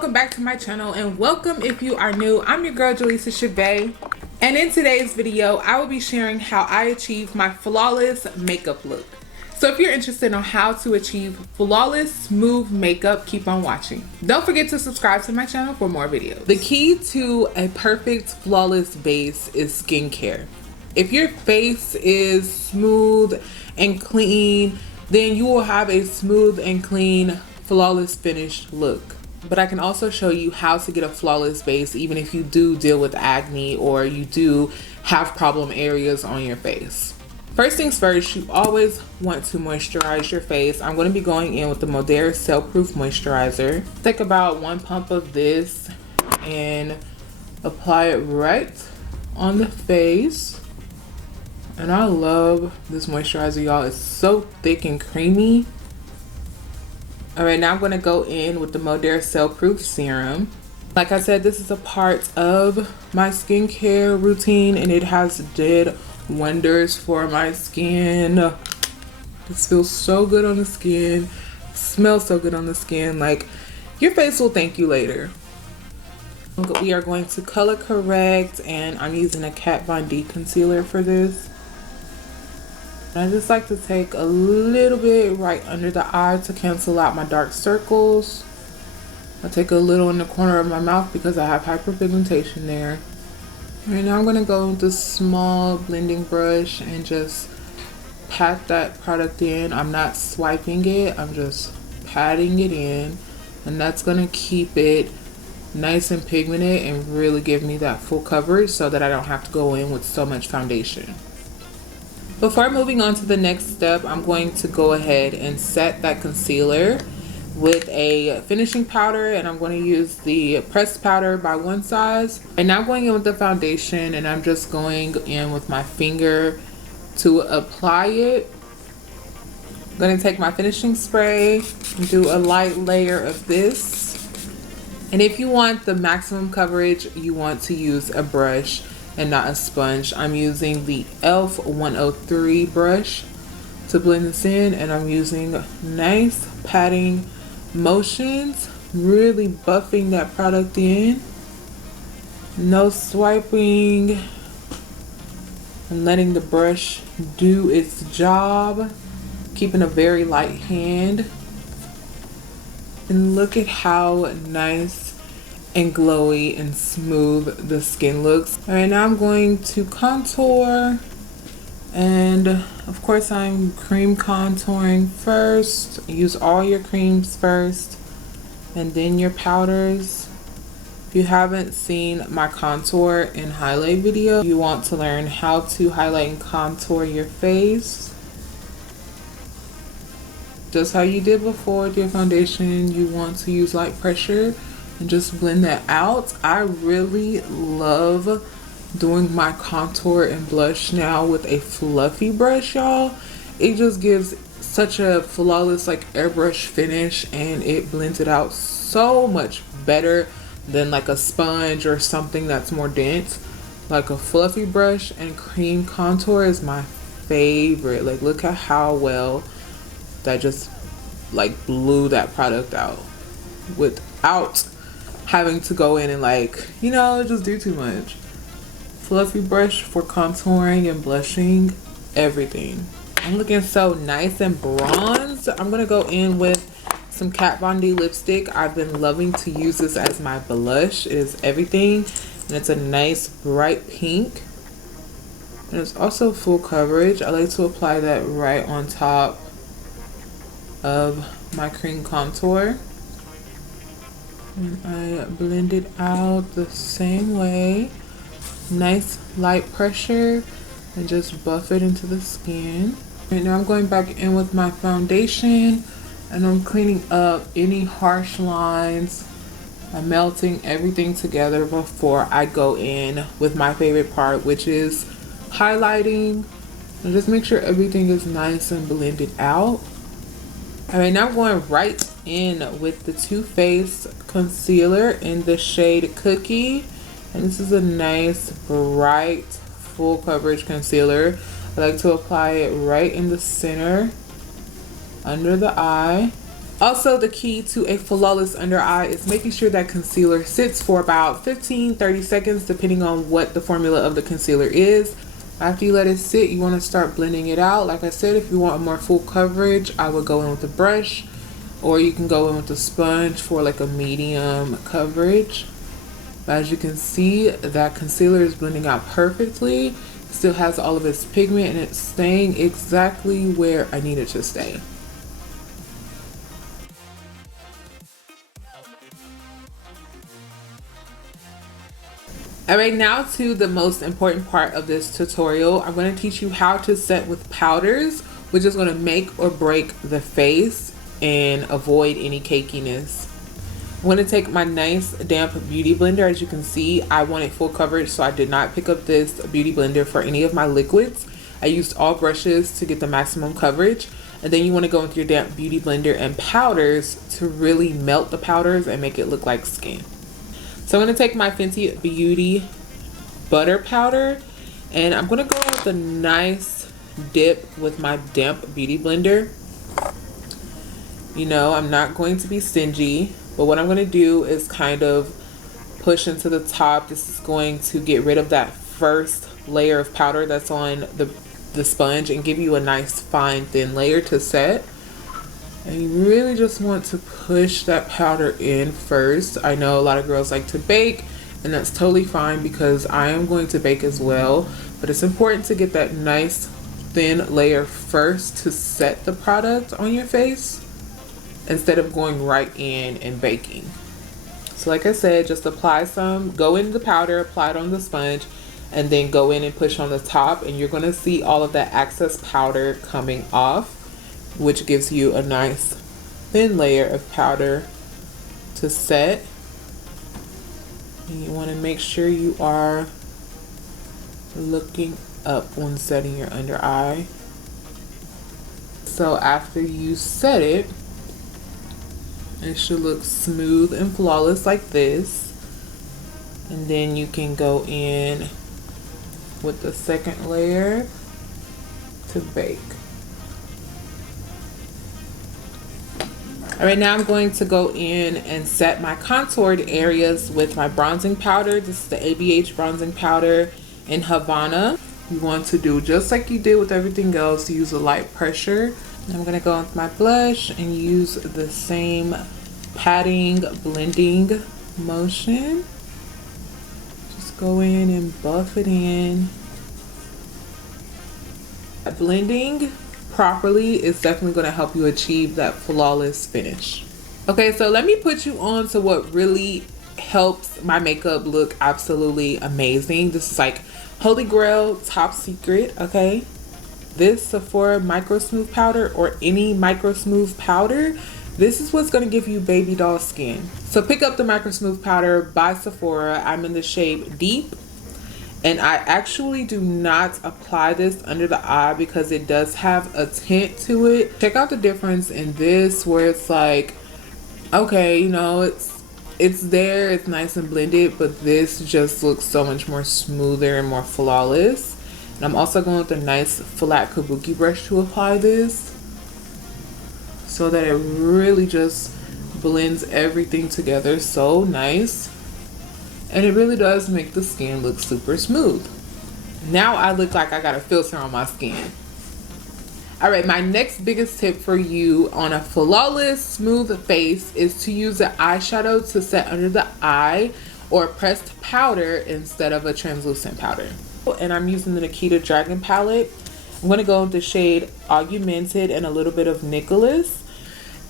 welcome back to my channel, and welcome if you are new. I'm your girl Jaleesa Chavez, and in today's video I will be sharing how I achieve my flawless makeup look. So if you're interested on how to achieve flawless smooth makeup, keep on watching. Don't forget to subscribe to my channel for more videos. The key to a perfect flawless base is skincare. If your face is smooth and clean, then you will have a smooth and clean flawless finished look. But I can also show you how to get a flawless base even if you do deal with acne or you do have problem areas on your face. First things first, you always want to moisturize your face. I'm going to be going in with the Modere Cellproof Moisturizer. Take about 1 pump of this and apply it right on the face. And I love this moisturizer, y'all. It's so thick and creamy. Alright, now I'm going to go in with the Modere Cellproof Serum. Like I said, this is a part of my skincare routine and it has did wonders for my skin. This feels so good on the skin, smells so good on the skin. Like, your face will thank you later. We are going to color correct, and I'm using a Kat Von D concealer for this. I just like to take a little bit right under the eye to cancel out my dark circles. I take a little in the corner of my mouth because I have hyperpigmentation there. Right now I'm going to go with this small blending brush and just pat that product in. I'm not swiping it, I'm just patting it in. And that's going to keep it nice and pigmented and really give me that full coverage so that I don't have to go in with so much foundation. Before moving on to the next step, I'm going to go ahead and set that concealer with a finishing powder, and I'm going to use the pressed powder by one size. And now I'm going in with the foundation, and I'm just going in with my finger to apply it. I'm going to take my finishing spray and do a light layer of this. And if you want the maximum coverage, you want to use a brush and not a sponge. I'm using the e.l.f. 103 brush to blend this in, and I'm using nice patting motions, really buffing that product in. No swiping, and letting the brush do its job, keeping a very light hand. And look at how nice and glowy and smooth the skin looks. All right, now I'm going to contour, and of course I'm cream contouring first. Use all your creams first and then your powders. If you haven't seen my contour and highlight video, you want to learn how to highlight and contour your face just how you did before with your foundation. You want to use light pressure and just blend that out. I really love doing my contour and blush now with a fluffy brush, y'all. It just gives such a flawless, like, airbrush finish, and it blends it out so much better than like a sponge or something that's more dense. Like a fluffy brush and cream contour is my favorite. Like, look at how well that just like blew that product out without having to go in and, like, you know, just do too much. Fluffy brush for contouring and blushing, everything. I'm looking so nice and bronzed. I'm gonna go in with some Kat Von D lipstick. I've been loving to use this as my blush. It is everything, and it's a nice bright pink, and it's also full coverage. I like to apply that right on top of my cream contour. And I blend it out the same way. Nice light pressure and just buff it into the skin. Right now I'm going back in with my foundation, and I'm cleaning up any harsh lines. I'm melting everything together before I go in with my favorite part, which is highlighting. And just make sure everything is nice and blended out. Alright, now I'm going right in with the Too Faced concealer in the shade Cookie. And this is a nice, bright, full coverage concealer. I like to apply it right in the center, under the eye. Also, the key to a flawless under eye is making sure that concealer sits for about 15-30 seconds depending on what the formula of the concealer is. After you let it sit, you want to start blending it out. Like I said, if you want more full coverage, I would go in with a brush, or you can go in with a sponge for like a medium coverage. As you can see, that concealer is blending out perfectly. It still has all of its pigment and it's staying exactly where I need it to stay. Alright, now to the most important part of this tutorial. I'm going to teach you how to set with powders, which is going to make or break the face and avoid any cakiness. I'm going to take my nice damp beauty blender. As you can see, I wanted full coverage, so I did not pick up this beauty blender for any of my liquids. I used all brushes to get the maximum coverage. And then you want to go with your damp beauty blender and powders to really melt the powders and make it look like skin. So I'm going to take my Fenty Beauty butter powder and I'm going to go with a nice dip with my damp beauty blender. You know, I'm not going to be stingy, but what I'm going to do is kind of push into the top. This is going to get rid of that first layer of powder that's on the sponge and give you a nice fine thin layer to set. And you really just want to push that powder in first. I know a lot of girls like to bake, and that's totally fine because I am going to bake as well. But it's important to get that nice thin layer first to set the product on your face instead of going right in and baking. So like I said, just apply some, go into the powder, apply it on the sponge, and then go in and push on the top, and you're going to see all of that excess powder coming off, which gives you a nice thin layer of powder to set. And you want to make sure you are looking up when setting your under eye. So after you set it, it should look smooth and flawless like this. And then you can go in with the second layer to bake. All right, now I'm going to go in and set my contoured areas with my bronzing powder. This is the ABH bronzing powder in Havana. You want to do just like you did with everything else, use a light pressure. I'm gonna go with my blush and use the same patting, blending motion. Just go in and buff it in. Blending properly is definitely going to help you achieve that flawless finish. Okay, so let me put you on to what really helps my makeup look absolutely amazing. This is like holy grail, top secret. Okay, this Sephora micro smooth powder, or any micro smooth powder, this is what's going to give you baby doll skin. So pick up the micro smooth powder by Sephora. I'm in the shade Deep. And I actually do not apply this under the eye because it does have a tint to it. Check out the difference in this, where it's like, okay, you know, it's there, it's nice and blended, but this just looks so much more smoother and more flawless. And I'm also going with a nice flat kabuki brush to apply this so that it really just blends everything together so nice. And it really does make the skin look super smooth. Now I look like I got a filter on my skin. All right, my next biggest tip for you on a flawless, smooth face is to use an eyeshadow to set under the eye, or pressed powder instead of a translucent powder. And I'm using the Nikita Dragon palette. I'm gonna go with the shade Augmented and a little bit of Nicholas.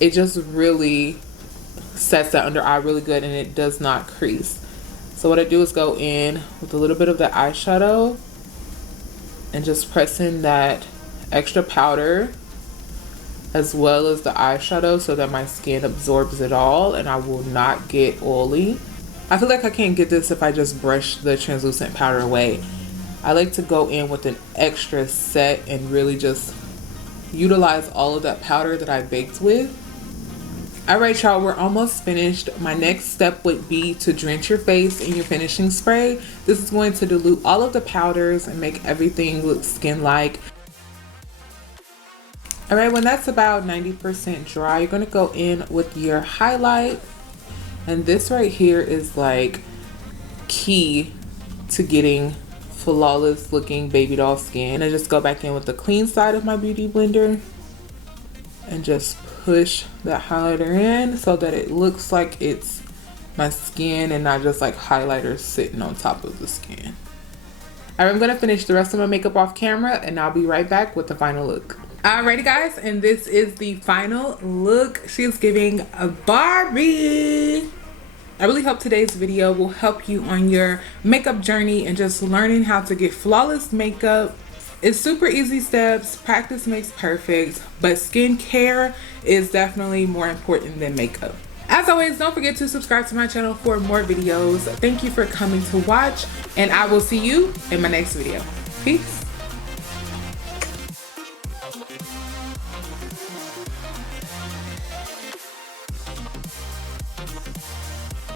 It just really sets that under eye really good, and it does not crease. So what I do is go in with a little bit of the eyeshadow and just press in that extra powder as well as the eyeshadow so that my skin absorbs it all and I will not get oily. I feel like I can't get this if I just brush the translucent powder away. I like to go in with an extra set and really just utilize all of that powder that I baked with. Alright y'all, we're almost finished. My next step would be to drench your face in your finishing spray. This is going to dilute all of the powders and make everything look skin-like. All right, when that's about 90% dry, you're gonna go in with your highlight. And this right here is like key to getting flawless looking baby doll skin. And just go back in with the clean side of my beauty blender and just push that highlighter in so that it looks like it's my skin and not just like highlighter sitting on top of the skin. All right, I'm gonna finish the rest of my makeup off camera and I'll be right back with the final look. Alrighty guys, and this is the final look. She's giving a Barbie. I really hope today's video will help you on your makeup journey and just learning how to get flawless makeup. It's super easy steps, practice makes perfect, but skincare is definitely more important than makeup. As always, don't forget to subscribe to my channel for more videos. Thank you for coming to watch, and I will see you in my next video. Peace.